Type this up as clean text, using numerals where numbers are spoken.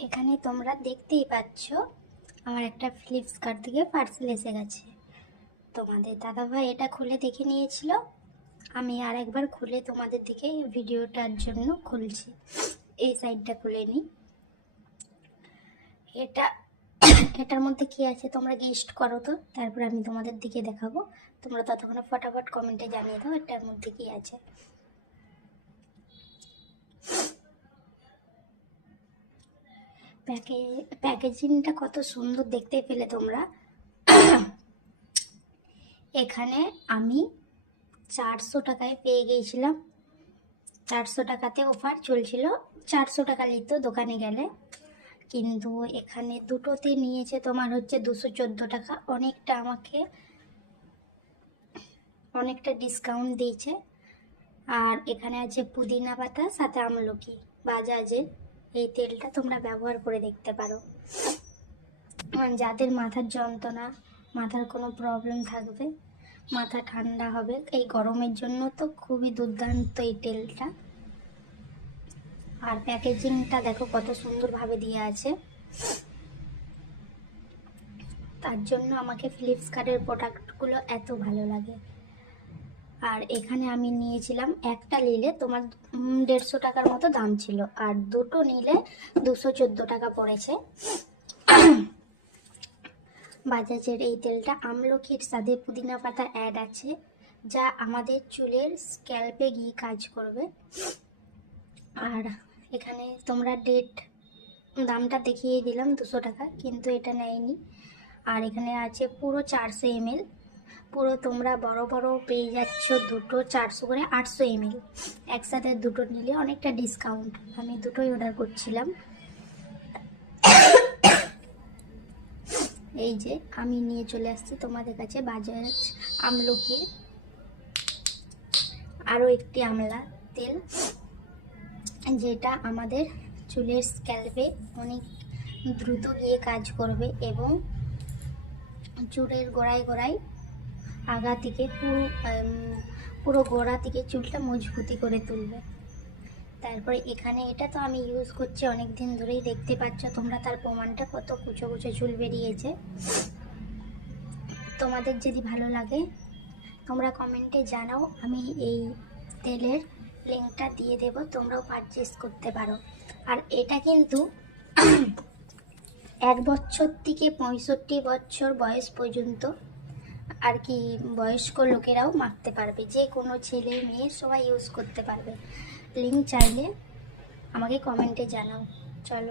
এখানে তোমরা দেখতেই পাচ্ছ আমার একটা ফ্লিপকার্ট থেকে পার্সেল এসে গেছে। তোমাদের দাদাভাই এটা খুলে দেখে নিয়েছিল, আমি আর একবার খুলে তোমাদের দিকে ভিডিওটার জন্য খুলছি। এই সাইডটা খুলে নিই। এটার মধ্যে কি আছে তোমরা গেস্ট করো তো, তারপর আমি তোমাদের দিকে দেখাবো। তোমরা ততক্ষণে ফটাফট কমেন্টে জানিয়ে দাও এটার মধ্যে কি আছে। প্যাকেজিংটা কত সুন্দর দেখতে পেলে তোমরা। এখানে আমি 400 টাকায় পেয়ে গিয়েছিলাম। 400 টাকাতে অফার চলছিল, 400 টাকা নিত দোকানে গেলে, কিন্তু এখানে দুটোতে নিয়েছে তোমার হচ্ছে 214 টাকা। অনেকটা ডিসকাউন্ট দিয়েছে। আর এখানে আছে পুদিনা পাতা, সাথে আমলকি। বাজাজের এই তেলটা তোমরা ব্যবহার করে দেখতে পারো। যাদের মাথার যন্ত্রণা, মাথার কোনো প্রবলেম থাকবে, মাথা ঠান্ডা হবে, এই গরমের জন্য তো খুবই দুর্দান্ত এই তেলটা। আর প্যাকেজিংটা দেখো কত সুন্দরভাবে দিয়ে আছে। তার জন্য আমাকে ফ্লিপকার্টের প্রোডাক্টগুলো এত ভালো লাগে। আর এখানে আমি নিয়েছিলাম, একটা নিলে তোমার 150 টাকার মতো দাম ছিল, আর দুটো নিলে 214 টাকা পড়েছে। বাজাজের এই তেলটা আমলকির সাথে পুদিনা পাতা অ্যাড আছে, যা আমাদের চুলের স্ক্যাল্পে গিয়ে কাজ করবে। আর এখানে তোমরা দামটা দেখিয়ে দিলাম 200 টাকা, কিন্তু এটা নেয়নি। আর এখানে আছে পুরো 400 ml, পুরো তোমরা বড় বড় পেয়ে যাচ্ছ দুটো 400 করে 800 ml। একসাথে দুটো নিলে অনেকটা ডিসকাউন্ট। আমি দুটোই অর্ডার করছিলাম। এই যে আমি নিয়ে চলে আসছি তোমাদের কাছে বাজাজ আমলকির আরও একটি আমলা তেল, যেটা আমাদের চুলের স্ক্যাল্পে অনেক দ্রুত গিয়ে কাজ করবে এবং চুলের গোড়ায় আগা থেকে পুরো গোড়া থেকে চুলটা মজবুতি করে তুলবে। তারপরে এখানে এটা তো আমি ইউজ করছি অনেক দিন ধরেই, দেখতে পাচ্ছ তোমরা তার প্রমাণটা, কত কুচো কুচো চুল বেরিয়েছে। তোমাদের যদি ভালো লাগে তোমরা কমেন্টে জানাও, আমি এই তেলের লিঙ্কটা দিয়ে দেব, তোমরাও পারচেস করতে পারো। আর এটা কিন্তু 1 বছর থেকে 65 বছর বয়স পর্যন্ত আর কি বয়স্ক লোকেরাও মাখতে পারবে, যে কোনো ছেলে মেয়ে সবাই ইউজ করতে পারবে। লিঙ্ক চাইলে আমাকে কমেন্টে জানাও। চলো।